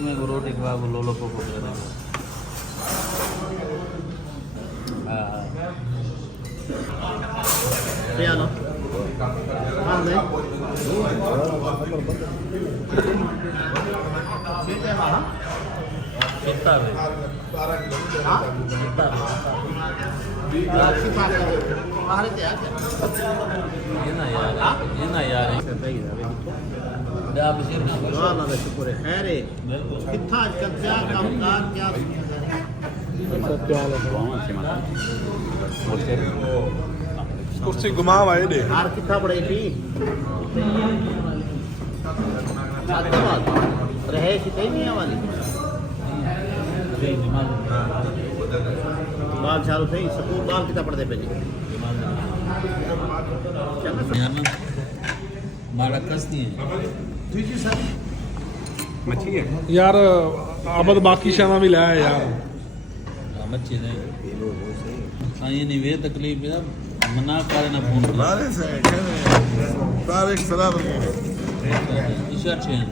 में रोटी खा लोलो को Piano. Mande. Kita mana? कितना है Hah? कितना Si pakai. Mahal itu ya? ये ना यार आप इसे Allah का शुक्र है खैर है कितना आजकल क्या कामकाज क्या कुर्सी घुमा भाई दे हार कितना पड़े थी रहे सीधे नहीं है वाली बाल चालू थे स्कूल बाल कितना पड़ते पे माड़कस नहीं है जी जी सर मच्छी है यार अब बाकी शामा भी लाया यार मच्छी नहीं हाँ ये नहीं वे तकलीफ है मना करे ना फोन तारिक सलाम ईशा चेन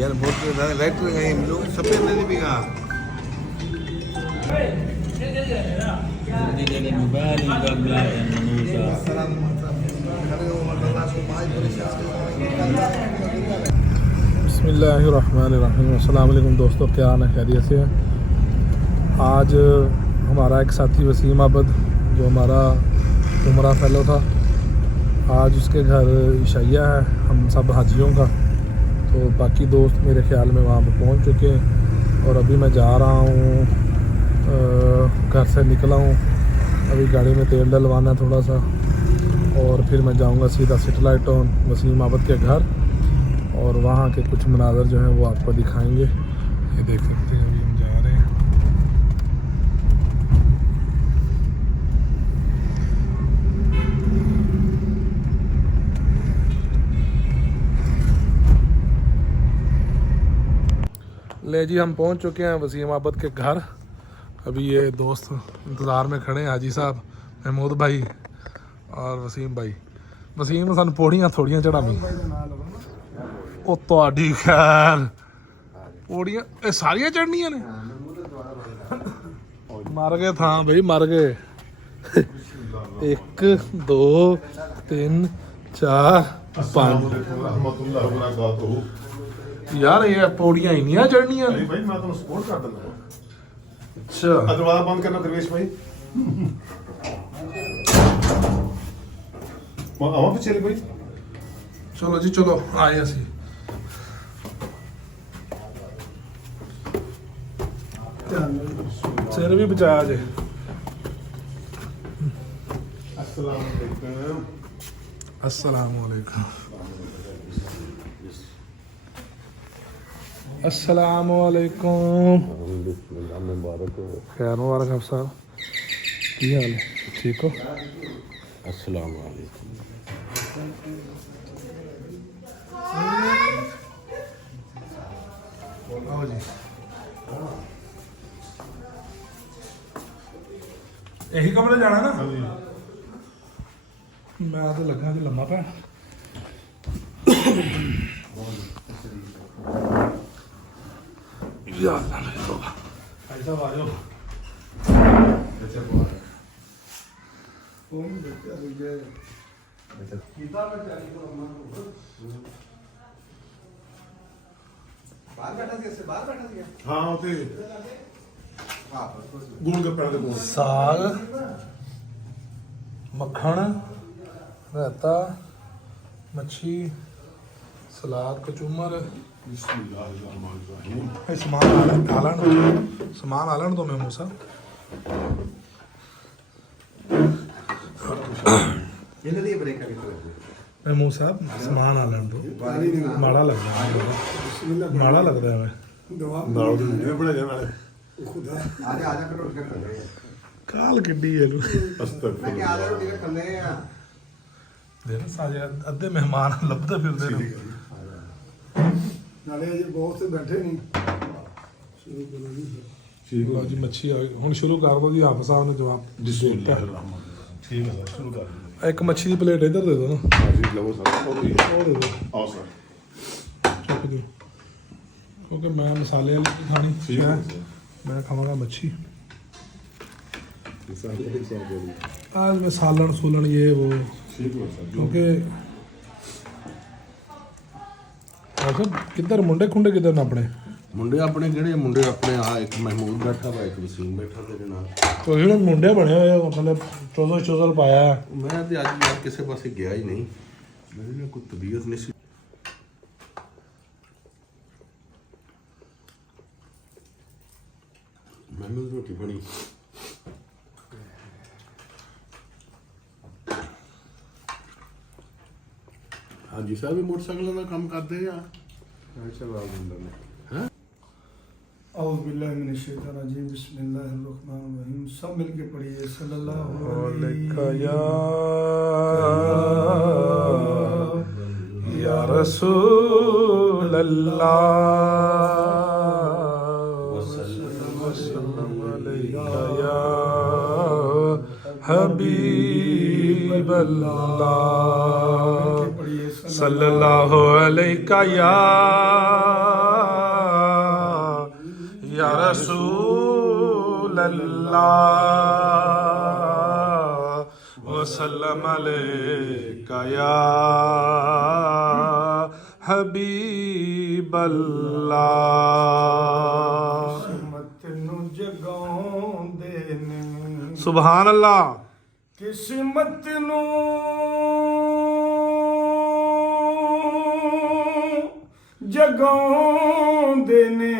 यार बहुत लेटर गए हम लोग सफेद नहीं भी कहा دي الموبايل قبل المنوزة बिस्मिल्लाहिर्रहमानिर्रहीम अस्सलाम वालेकुम दोस्तों, क्या हाल है? खैरियत से हैं? आज हमारा एक साथी वसीम आबद जो हमारा उमरा फेलो था, आज उसके घर इशाइया है हम सब हाजियों का। तो बाकी दोस्त मेरे ख्याल में वहाँ पे पहुँच चुके हैं और अभी मैं जा रहा हूँ, घर से निकला हूँ, अभी गाड़ी में तेल डलवाना थोड़ा सा और फिर मैं जाऊँगा सीधा सेटेलाइट टाउन वसीम आबद के घर और वहाँ के कुछ मनाज़र जो हैं वो आपको दिखाएंगे। ये देख सकते हैं अभी हम जा रहे हैं। ले जी हम पहुँच चुके हैं वसीम आबद के घर। अभी ये दोस्त इंतज़ार में खड़े हैं, हाजी साहब, महमूद भाई और वसीम भाई। वसीम ने सानू पौड़ियाँ थोड़ियाँ चढ़ावी ਉਹ ਤੁਹਾਡੀ ਖੈਰ ਪੌੜੀਆਂ ਇਹ ਸਾਰੀਆਂ ਚੜ੍ਹਨੀਆਂ ਨੇ ਮਰ ਗਏ ਥਾਂ ਬਈ ਮਰ ਗਏ 1 2 3 4 5 ਯਾਰ ਇਹ ਪੌੜੀਆਂ ਇੰਨੀਆਂ ਚੜ੍ਹਨੀਆਂ ਨੇ भाई मैं तो सपोर्ट कर दूंगा ਅੱਛਾ दरवाजा बंद करना दरवेश भाई आवा पे चले भाई ਚਲੋ ਜੀ ਚਲੋ ਆਏ ਅਸੀਂ ਸਿਰ ਵੀ ਬਚਾਇਆ ਜੇ अस्सलाम वालेकुम अस्सलाम वालेकुम अस्सलाम वालेकुम खैर मुबारक साहब की हाल है? ठीक हो? अस्सलाम वालेकुम आओ जी यही कमरे जाना ना मैं तो लगा कि लम्बा पैन ऐसा बाजो हाँ ओके गुड़ गप्पे दे बोल साग मक्खन रायता मच्छी सलाद कचूमर बिस्मिल्लाहिर्रहमानिर्रहीम ये सामान आलन तो मैं मूसा मैं मूसा सामान आलन तो माड़ा लगता है मैं नाल दे बड़े जाने वाले काल किड्डी है लू अस्तगफिरुल्लाह देख सारे अद्धे मेहमान लभदे फिरदे ने ਨਾਲੇ ਅਜੇ ਬਹੁਤ ਸੇ ਬੈਠੇ ਨਹੀਂ ਸ਼ੁਰੂ ਕਰੋ ਜੀ ठीक लो जी मच्छी आ गई हुण शुरू कर दो जी आप साहब ने जवाब बिस्मिल्लाहिर्रहमान ਠੀਕ ਹੈ ਸਰ, ਸ਼ੁਰੂ ਕਰ ਦਿੰਦੇ ਇੱਕ ਮੱਛੀ ਦੀ ਪਲੇਟ ਇੱਧਰ ਦੇ ਦਿਓ ਨਾ, ਹਾਂ ਜੀ, ਲਵੋ ਸਰ, ਉਹ ਵੀ ਉਹ ਦੇ ਦਿਓ ਆਓ ਸਰ। ਚੁੱਕ ਦਿਓ, ਕਿਉਂਕਿ ਮੈਂ ਮਸਾਲੇ ਵਾਲੀ ਨਹੀਂ ਖਾਣੀ, ਠੀਕ ਹੈ ਸਰ। ਮੈਂ ਖਾਵਾਂਗਾ ਮੱਛੀ। ਸਾਰੇ ਇੱਕ ਸਾਥ ਦੇ ਦਿਓ। आज में सालन सूलन ये वो, ਠੀਕ ਹੈ ਸਰ, ਜੋ क्योंकि अच्छा किधर मुंडे खुंडे किधर ना अपने ਮੁੰਡੇ ਆਪਣੇ ਕਿਹੜੇ ਮੁੰਡੇ ਆਪਣੇ ਆ ਇੱਕ ਮਹਿਮੂਦ ਬੈਠਾ ਵਾ, ਇੱਕ ਵਸੀਮ ਬੈਠਾ ਤੇਰੇ ਨਾਲ। तो ये मुंडे बने हुए मतलब चौदल पाया है। ਮੈਂ ਤੇ ਅੱਜ ਯਾਰ ਕਿਸੇ ਪਾਸੇ ਗਿਆ ਹੀ ਨਹੀਂ, ਮੇਰੀ ਨਾ ਕੋਈ ਤਬੀਅਤ ਨਹੀਂ ਸੀ। ਮੈਨੂੰ ਰੋਟੀ ਬਣੀ। ਹਾਂਜੀ ਸਾਹਿਬ ਵੀ ਮੋਟਰਸਾਈਕਲਾਂ ਦਾ ਕੰਮ ਕਰਦੇ ਆ। ਅੱਛਾ ਬਾਬੂ ਮੁੰਡਾ ਨੇ औज़ बिल्लाहि मिनश शैतानिर रजीम, बिस्मिल्लाहिर रहमानिर रहीम। सब मिलके पढ़िए सल्लल्लाहु अलैहि या रसूल अल्लाह वसल्लम अलैका या हबीब अल्लाह सल्लल्लाहु अलैका या रसूल अल्लाह वसल्लम अलैका या हबीब अल्लाह। किस्मत नु जगाउंदे ने, सुभान अल्लाह। किस्मत नु जगाउंदे ने,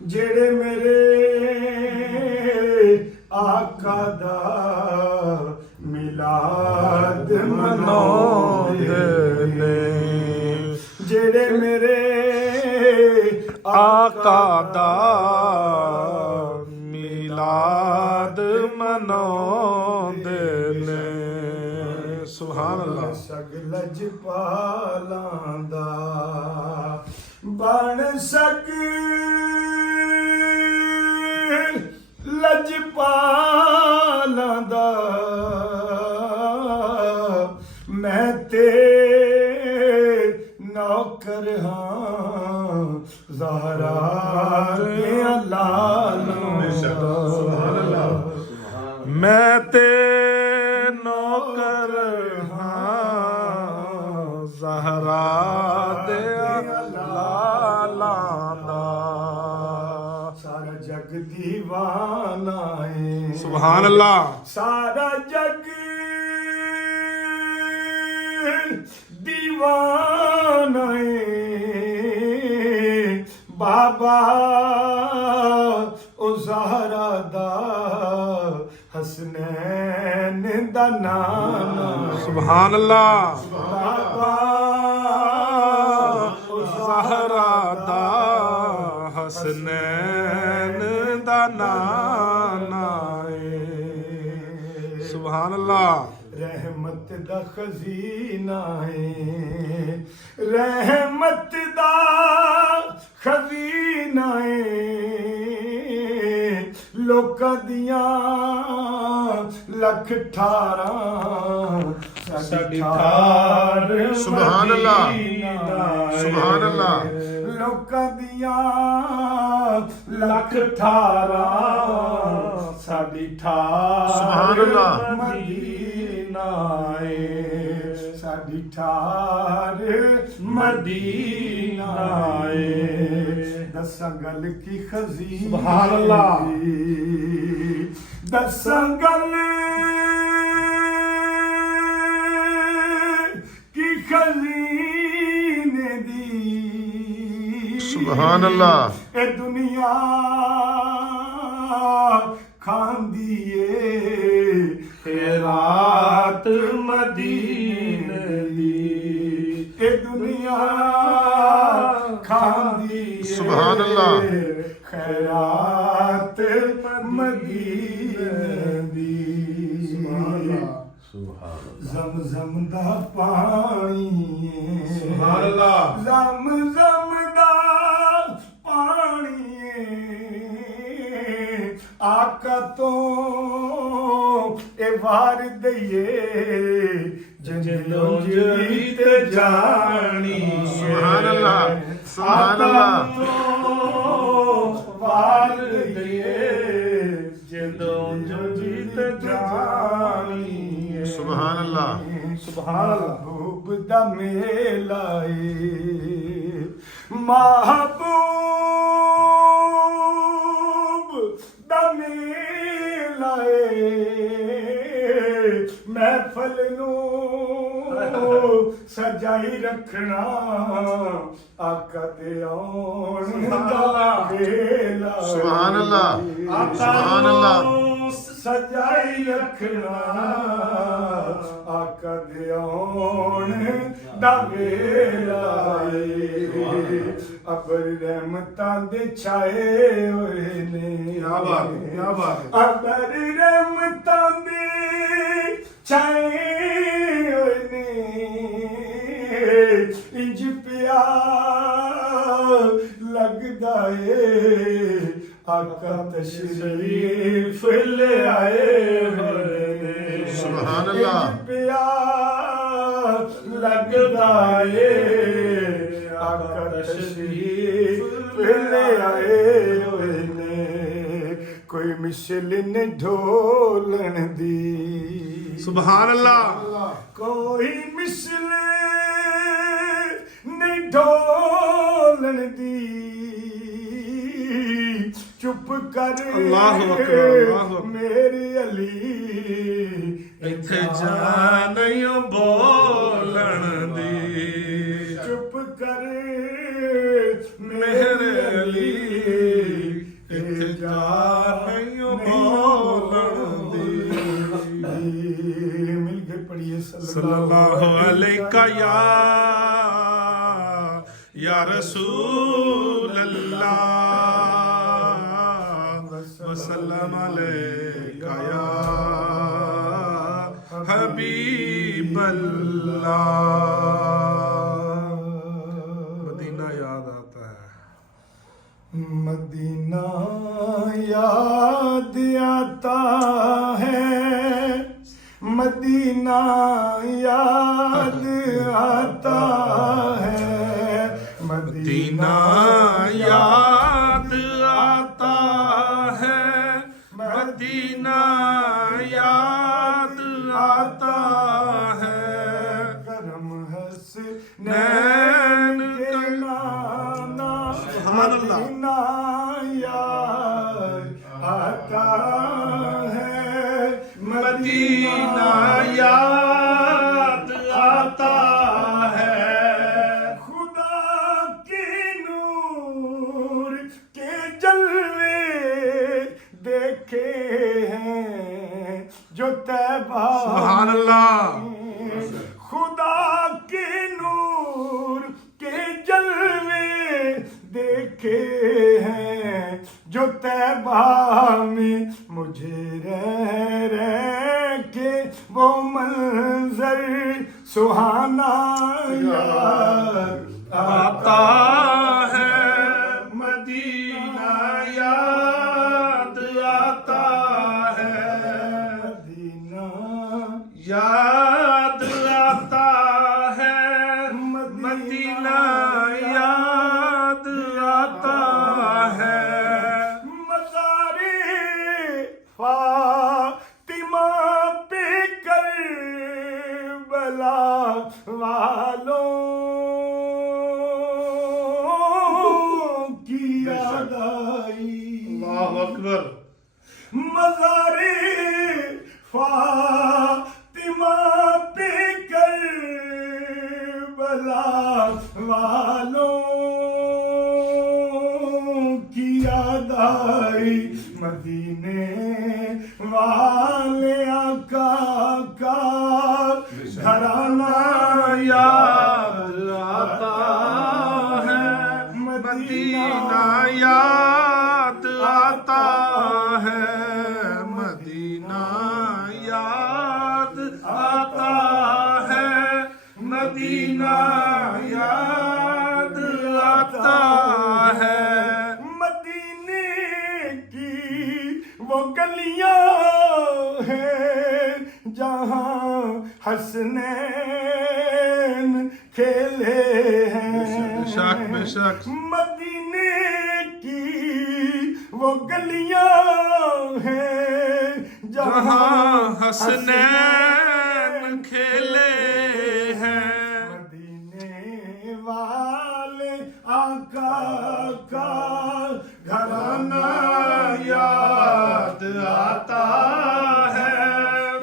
ਜਿਹੜੇ ਮੇਰੇ ਆਕਾ ਦਾ ਮਿਲਾਦ ਮਨਾਉਂਦੇ ਨੇ, ਜਿਹੜੇ ਮੇਰੇ आका दा मिलाद मनाउंदे ने। सुभान अल्लाह। सगलज पालां दा बन सक लजपालां दा, मैं ते नौकर हाँ ज़हरा दियां लालां, मैं ते नौकर हाँ ज़हरा दे लालां दा। सारा जग दीवाना है, सुभान अल्लाह। सारा जग दीवाना है, बाबा ओ ज़हरा दा हसनैन दा नाना, सुभान अल्लाह। बाबा ओ ज़हरा दा हसनैन दा नाना है। सुभान अल्लाह। रहमत दा खजीना है, रहमत दा खजीना है, लोकां दियां लख ठारां साडी ठार सुभान अल्लाह, सुभान अल्लाह। लोकां दियां लख ठारां साडी ठार सुभान अल्लाह। मदीना है, साडी ठार मदीना है, दसां गल की खजीना, सुभान अल्लाह। दसां गल की खजीने दी, सुभान अल्लाह। ए दुनिया खांदी खैरात मदीने दी, ए दुनिया खांदी सुभान अल्लाह। खैरात मदीने दी। ज़म-ज़म दा पानी, सुभान अल्लाह। ज़म-ज़म दा पानी, आका आका तो ए वार दइए जिंदलो जीत जानी सुभान अल्लाह, सुभान अल्लाह। वार दइए जिंदलो जीत जानी सुभान अल्लाह, सुभान अल्लाह। महबूब दा मेलाए महबूब दा मेलाए महफल नू सजाई रखना आका दे आउण दा वेला सुभान अल्लाह, सुभान अल्लाह। सजाई रखना आका दे आउण दा वेला अबर रहमतां दे छाए होए ने क्या बात है, क्या बात है। अबर रहमतां दे छाए होए ने इंज पिया लगदा ए आका तशरीफ ले आए होए ने सुभान अल्लाह। इंज पिया लगदा ए आका तशरीफ ले आए होए ने कोई मिसल ने ढोलन दी सुभान अल्लाह। कोई मिसल ने ढोलन दी चुप कर अल्लाह अकबर, अल्लाह अकबर। मेरी अली इत्थे जा नहीं बोलन दी चुप कर मेरे अली इत्थे जा नहीं बोलन दी मिल के पढ़िए सल्लल्लाहु अलैका या रसूल अल्लाह वसल्लम अलैका या हबीब अल्लाह। मदीना याद आता है, मदीना याद आता है मदीना याद आता है मदीना याद आता है, मदीना याद आता है। करम हस नैन के नाना सुभान अल्लाह। मदीना याद आता है मदीना याद आता है। खुदा के नूर के जलवे देखे हैं जो तैबा सुभान अल्लाह। खुदा के नूर के जलवे देखे हैं जो तैबा में मुझे रह के वो मंजर सुहाना याद आता है मदीना याद आता है, मदीना याद आता है मदीना याद आता है। मज़ारे फातिमा पे करबला वालों की याद आई अल्लाहु अकबर। मज़ारे फातिमा पे करबला वालों की याद आई मदीने वाले आका का घराना याद आता है मदीना याद आता है, मदीना याद आता है, मदीना याद आता है। मदीने की वो गली جہاں حسنین کھیلے ہیں بے شک مدینے کی وہ گلیاں ہیں جہاں حسنین کھیلے ہیں مدینے والے آقا کا گھرانہ یاد آتا ہے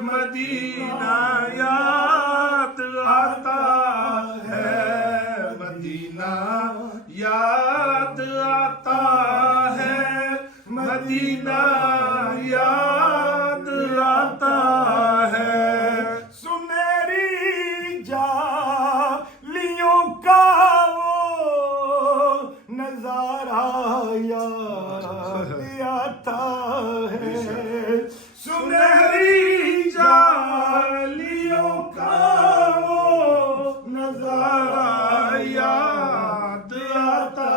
مدینہ یاد آتا ہے مدینہ یاد آتا ہے مدینہ یاد آتا ہے سنہری جالیوں کا وہ نظارہ یاد آتا ہے سنہری جالیوں کا وہ نظارہ یاد آتا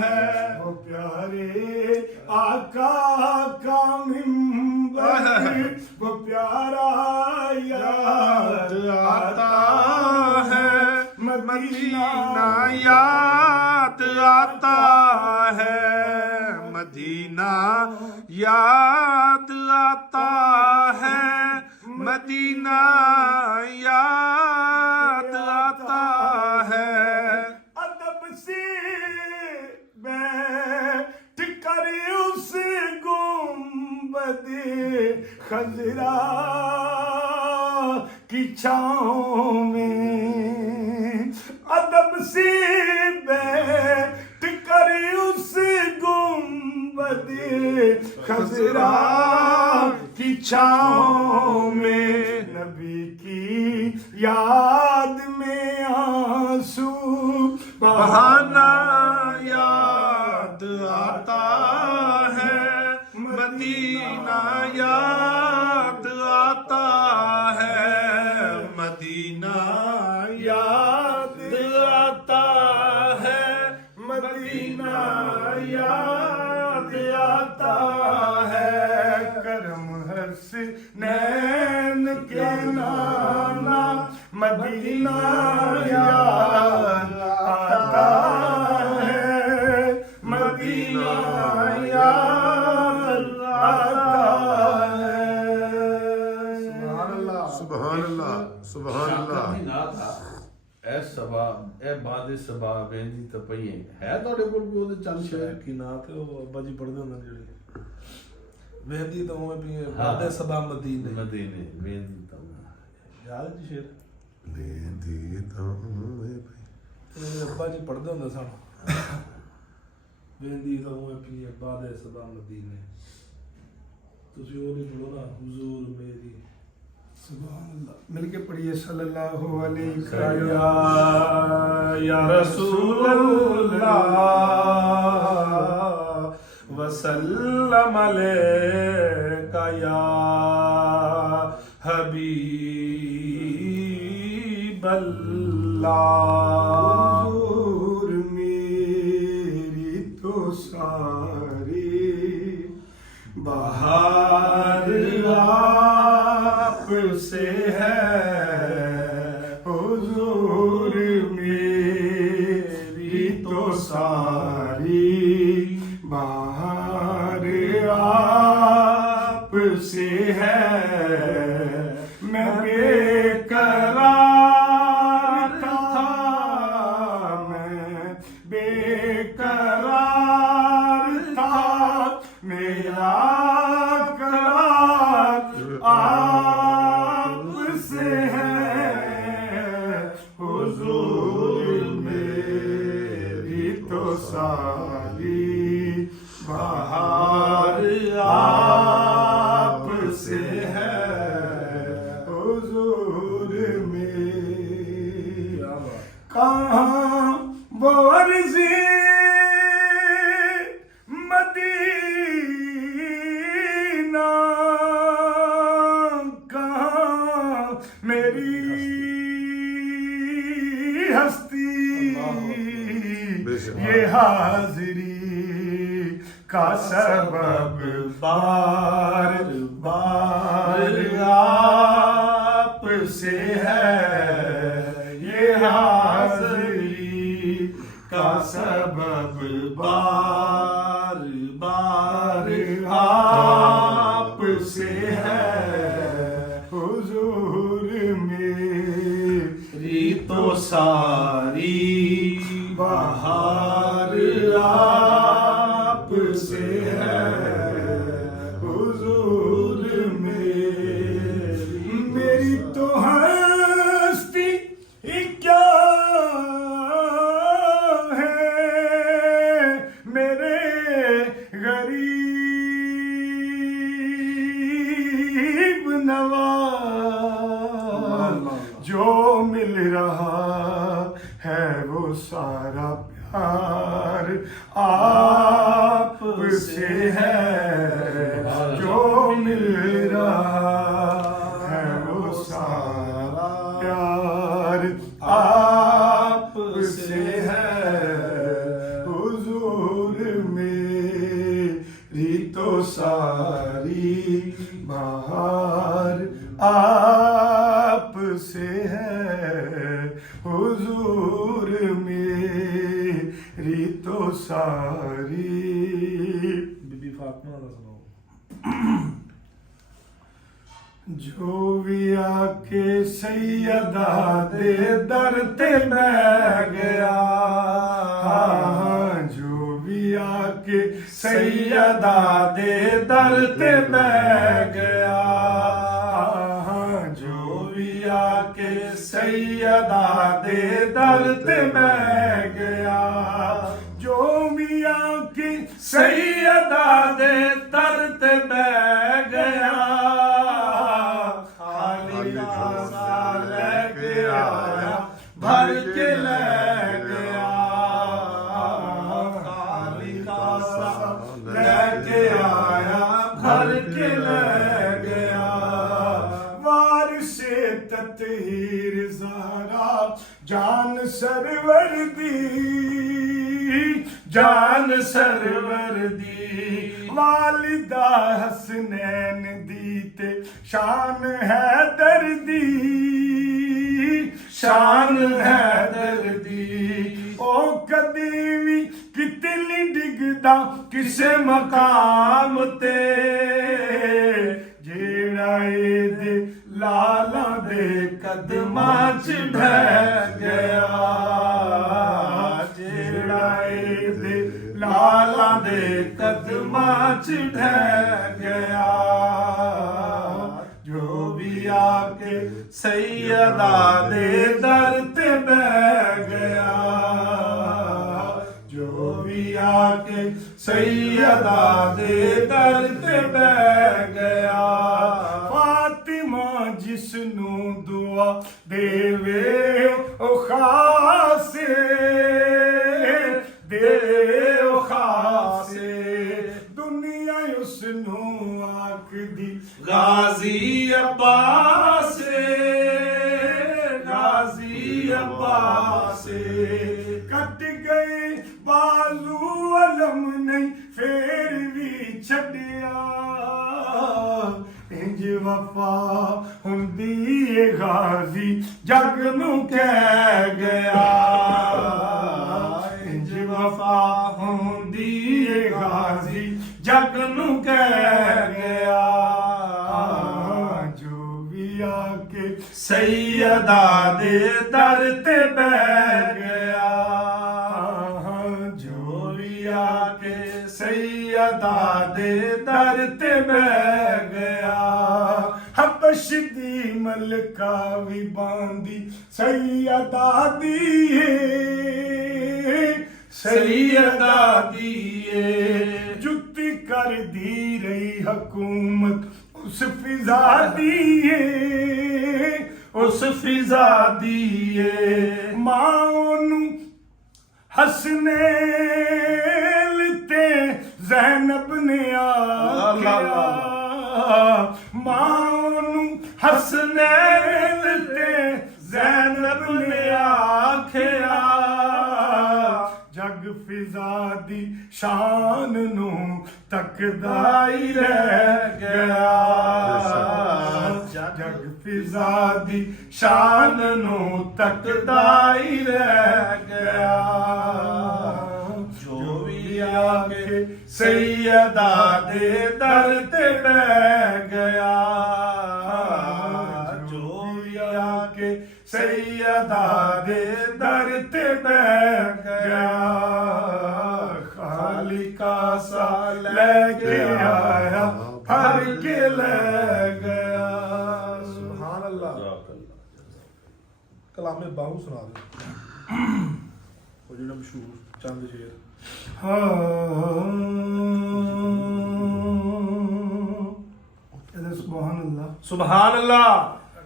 ہے وہ پیارے آقا کا منبر وہ پیارا یاد آتا ہے مدینہ یاد آتا ہے مدینہ یاد آتا ہے مدینہ یاد آتا ہے ادب سے بیٹھ کر اس گنبد خضرا کی چھاؤں میں ادب سے بیٹھ کر اس گنبد خضرا کی چھاؤں میں نبی کی یاد میں آنسو بہانا یاد آتا ہے مدینہ یاد آتا ہے مدینہ یاد آتا ہے مدینہ یاد آتا ہے کرم حسنین کے نانا مدینہ یاد آتا ہے مدینہ یاد آتا ہے سبحان اللہ سبحان اللہ اے سبا اے باد سبا ویندی تے پئی ہے تواڈے کول کوئی اودے چل شہر کی نعت ہے وہ ابا جی پڑھتے ہوندے جڑی وہدی تو میں بھی بادے سبا مدینے مدینے ویندی تے یاد ہے جی شعر ویندی تو ابا جی پڑھتے ہوندے سن وہدی تو میں بھی بادے سبا مدینے تسی اور نہیں پڑھو نا حضور میری سبحان اللہ مل کے پڑھیے صلی اللہ علیہ یا رسول اللہ وسلم علیک یا حبیب اللہ حضور میری تو ساری بہار آپ سے ہے حضور میری تو ساری بہار آپ سے ہے میں بے قرار تھا میں بے قرار تھا میرا قرار آپ سے ہے حضور میری تو ساری بہار آپ سے ہے حضور میری کہاں وہ عرضی مدینہ کہاں میری ہستی یہ حاضری کا سبب بار بار तो सारी बहार आप से है हुजूर मेरी तो हस्ती क्या है मेरे गरीब नवाज जो मिल रहा है वो सारा प्यार आप से है जो मिल रहा है वो सारा प्यार आप से है हुजूर मेरी तो सारी बहार आप से है हुजूर मेरी तो सारी बीबी फातिमा का सुनाओ जो भी आके सैयदा दे दर ते मैं गया जो भी आके सैयदा दे दर ते मैं गया जो भी आके सैयदा दे दर ते मैं गया जो भी आके सैयदा दे दर ते मैं गया लेके आया भर के ले गया खाली कासा लेके आया भर के ले गया वारिस ततहीर ज़हरा जान सरवर दी वालिदा हसनैन दी ते शान है दर्दी ओ कदी भी किते नहीं डिगदा किसे मकाम ते जेड़ा दे लाला दे कदमां च ढह गया जेड़ा दे लाला दे कदमां च ढह गया जो भी आके सैयदा दे दर ते बैठ गया जो भी आके सैयदा दे दर ते बैठ गया फातिमा जिसनू दुआ देवे ओ खासे दुनिया उसनू आखदी गाजी अब्बास कट गए बाजू अलम नहीं फेर भी छड़िया इंज वफा हुंदी ए गाजी जग नू कह गया इंज वफा हुंदी ए गाजी जग नू कह गया जो भी आके सैयदा दे दर ते बैठ गया जो भी आके सैयदा दे दर ते बैठ गया हबश दी मलका भी बांदी सैयदा दिए जुत्ती कर दी रही हुकूमत उस फिजा दिए माओनू हसनैल ते ज़ैनब ने आखिया माओनू हसनैल ते ज़ैनब ने आखिया जग फिजा दी शान नू तकदा ही रह गया जग फिजा दी शान नू तकदा ही रह गया जो भी आके सैयदा दे दर ते बैठ गया जो भी आके सैयदा खुदा दे दर ते बैठ गया, खाली का सा लेके आया, भर के ले गया। सुभान अल्लाह। कलामे बाहू सुना दे वो जो मशहूर चंद शेर। सुभान अल्लाह, सुभान अल्लाह।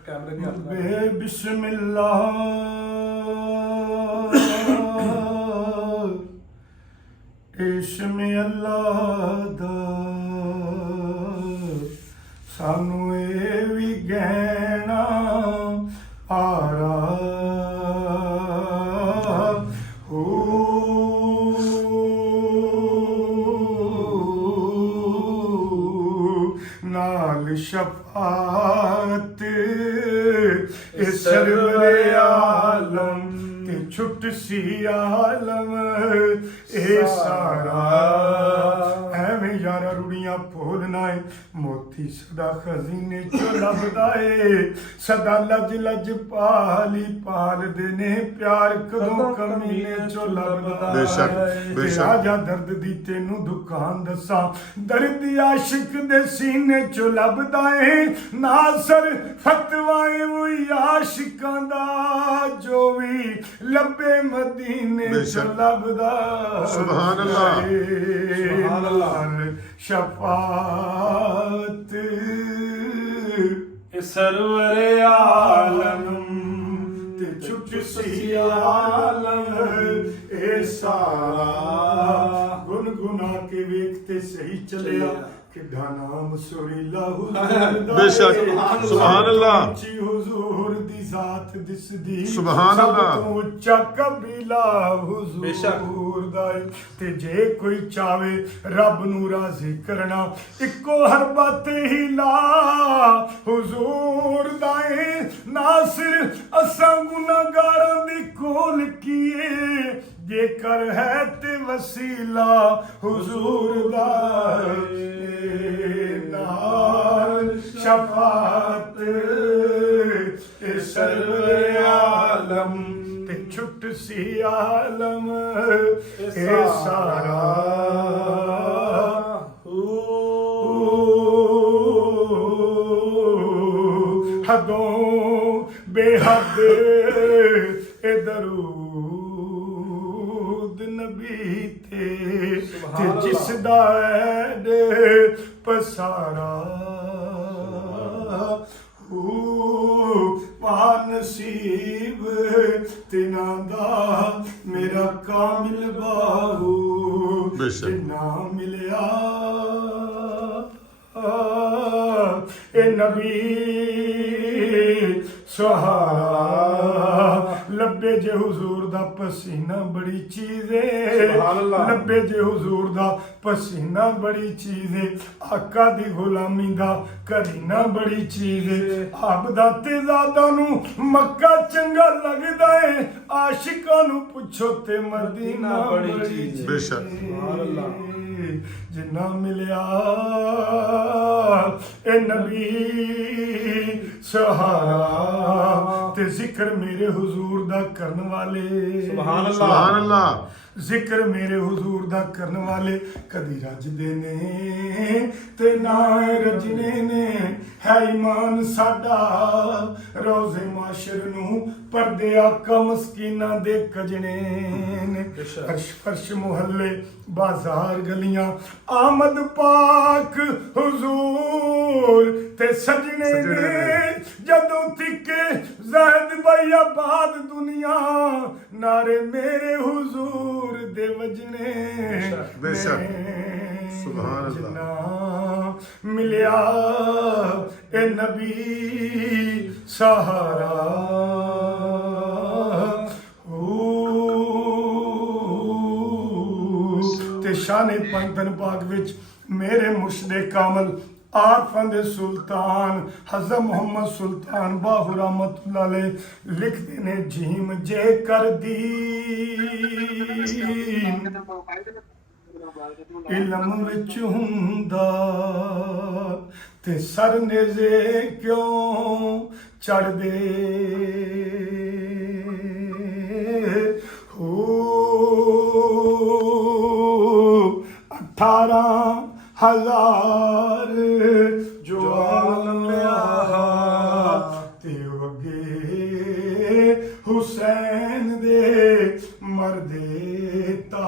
कैमरे के हाथ में बिस्मिल्लाह इश्म अल्लाह दा सानू ए भी गहना आरा नाल शफात ए सरवरे आलम ते छुट सी आलम ए सारा एवें यारा रुड़ियां भोलना है मोती सदा खजीने चो लभदा है सदा लज लज पाली पाल देने प्यार कदों कमीने चो लभदा बेशक, बेशक। राजा दर्द दी तेनू दुकान दसा दर्द आशिक दे सीने चो लभदा है नासर फतवाए वो आशिकां दा जो भी लबे मदीने चो बेशक। लभदा सुभान अल्लाह। सुभान अल्लाह। शफात ए सरवरे आलम ते छुट सी आलम ए सारा गुनगुना के वेखते सही चलिया किड्डा नाम सुरीला हुजूर दा बेशक। सुभान अल्लाह। उच्ची हुजूर दी जात दिसदी सुभान अल्लाह। सब तो उच्चा कबीला हुजूर दा ते जे कोई चावे रब नू राज़ी करना इक्को हर बात ही ला हुजूर दा नासिर असां गुनाहगारां दी कोल कीए जेकर है ते वसीला हुजूर दा नाल शफात ए सरवरे आलम ते छुट सी आलम ए सारा हदों बेहद ए दरूद नबी ते जिस दा ऐ पसारा नसीब तिना दा मेरा कामिल बाहू जिन्ना मिलया ए नबी सहारा लब्बे जे हुजूर दा पसीना बड़ी चीज है लब्बे जे हुजूर दा पसीना बड़ी चीज है आका दी गुलामी दा करीना बड़ी चीज है आबदा ते ज़ादा नू मक्का चंगा लगदा है आशिकां नू पुछो ते मदीना बड़ी चीज है बेशक। सुभान अल्लाह। जिन्ना मिलया ए नबी सहारा ते जिक्र मेरे हुजूर दा करन वाले सुभान अल्लाह। सुभान अल्लाह। जिक्र मेरे हुजूर दा करन वाले कदी रजदे ने ते ना रजने ने है ईमान साडा रोज़े माशर नू पर्दे आका मस्कीना दे कजने ने फर्श फर्श मोहल्ले बाजार गलियां आमद पाक हुजूर ते सजने ने जदों तिके ज़ाहिद भाई आबाद दुनिया नारे मेरे हुजूर दे वजने बेशक। सुभान अल्लाह। मिलिया ए नबी सहारा ते शाने पंथन पाक विच मेरे मुर्शदे कामल आरफां दे सुल्तान हज़रत मोहम्मद सुल्तान बाहू रहमतुल्लाह अलैह लिखते ने जीम जे कर दी इल्म विच हुंदा ते सर नेज़े क्यों चढ़दे 18,000 ਜੋ ਆਲਮਿਆ ਤੇ ਵਗੇ हुसैन दे मर्दे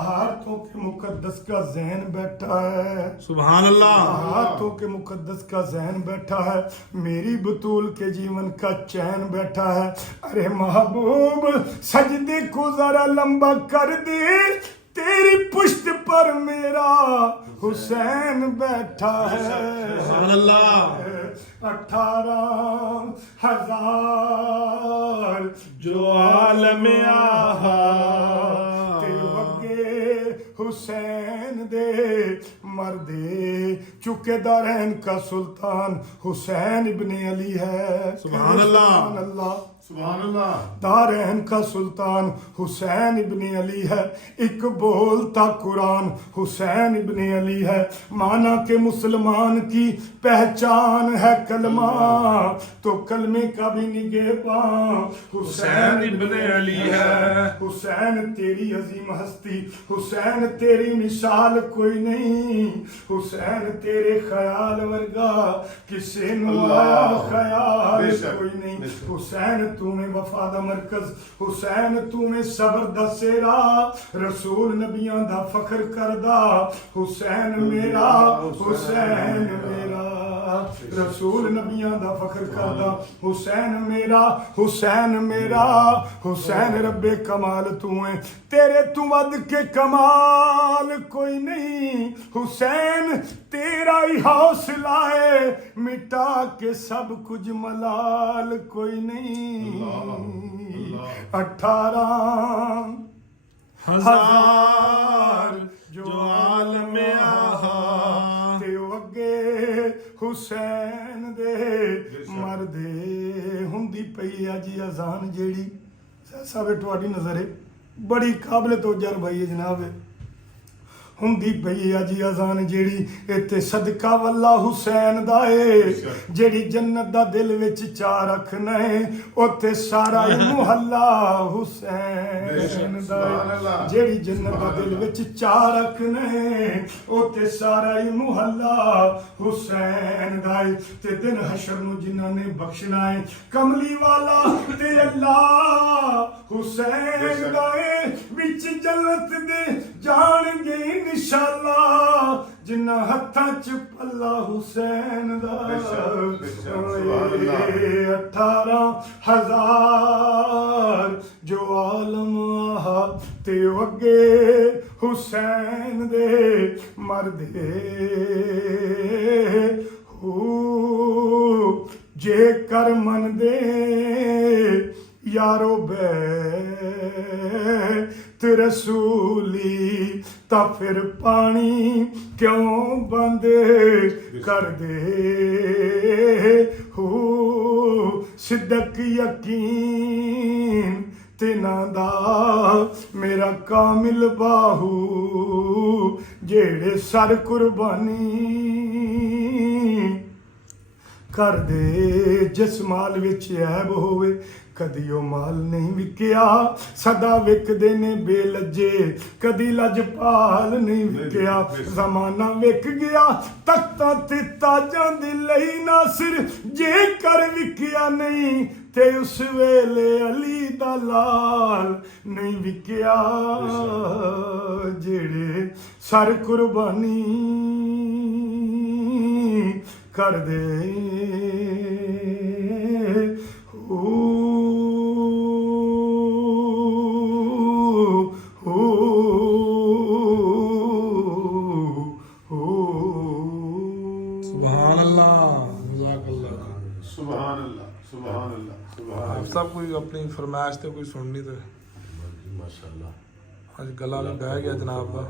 हाथों के मुकद्दस का ज़हन बैठा है। सुभान अल्लाह। हाथों के मुकद्दस का ज़हन बैठा है, मेरी बतूल के जीवन का चैन बैठा है। अरे महबूब सजदे को जरा लंबा कर दे, तेरी पुश्त पर मेरा हुसैन बैठा है। सुभान अल्लाह। 18,000 जो आलमिया ते वगे हुसैन दे मर्दे चुके दारैन का सुल्तान हुसैन इब्ने अली है। सुभान अल्लाह। सुभान अल्लाह। सुभान अल्लाह। दारैन का सुल्तान हुसैन इब्ने अली है, एक बोलता कुरान हुसैन इब्ने अली है। माना के मुसलमान की पहचान है कलमा, तो कलमे का भी निगहबान हुसैन इब्ने अली है। हुसैन तेरी अजीम हस्ती, हुसैन तेरी मिसाल कोई नहीं, हुसैन तेरे ख्याल वर्गा किसे नुआ ख्याल कोई नहीं। हुसैन तूने वफा दा मरकज, हुसैन तूने सबर दा सेरा, रसूल नबियां दा फखर करदा हुसैन मेरा, हुसैन मेरा रसूल नबियां दा फखर करदा हुसैन मेरा, हुसैन मेरा। हुसैन रब्बे कमाल तू है, तेरे तू वध के कमाल कोई नहीं। हुसैन तेरा ही हौसला है, मिटा के सब कुछ मलाल कोई नहीं। 18,000 जो आलमिया ते वगे हुसैन दे मरदे। हुंदी पई अज अजान जेड़ी साहब तुहाडी नज़र बड़ी काबिल तवज्जो भाई जनाब, हुंदी पई अज अजान जेड़ी इत्थे सदका वल्ला हुसैन दा ए, जेड़ी जन्नत दा दिल विच चा रखना है, उत्थे सारा ही मुहल्ला हुसैन दा ए। जेड़ी जन्नत दा दिल विच चा रखना है, उत्थे सारा ही मुहल्ला हुसैन दा ए। ते दिन हशर नूं जिन्हां ने बख्शना है, कमली वाला ते अल्लाह हुसैन दा ए, विच जन्नत दे जाणगे इंशाअल्लाह, जिन्ना हत्थां च पल्ला हुसैन दा। 18,000 जो आलम ते वगे हुसैन दे मरदे। जे कर मन दे यारो बैत रसूली, ता फिर पानी क्यों बंद कर दे। हो सिद्दक यकीन तिना दा मेरा कामिल बाहू, जेड़े सर कुर्बानी कर दे। जिस माल विच ऐब होवे कदी ओ माल नहीं विकिया, सदा विकदे ने बेलजे, कदी लजपाल नहीं विकिया। जमाना विक गया तख्तां ते ताजां दे लई नासिर, जे कर विकिया नहीं ते उस वेले अली दा लाल नहीं विकिया। जेड़े सर कुर्बानी कर दे। सब कोई अपनी फरमाइश तो कोई सुननी तो माशाअल्लाह अज गला में बह गया जनाब का।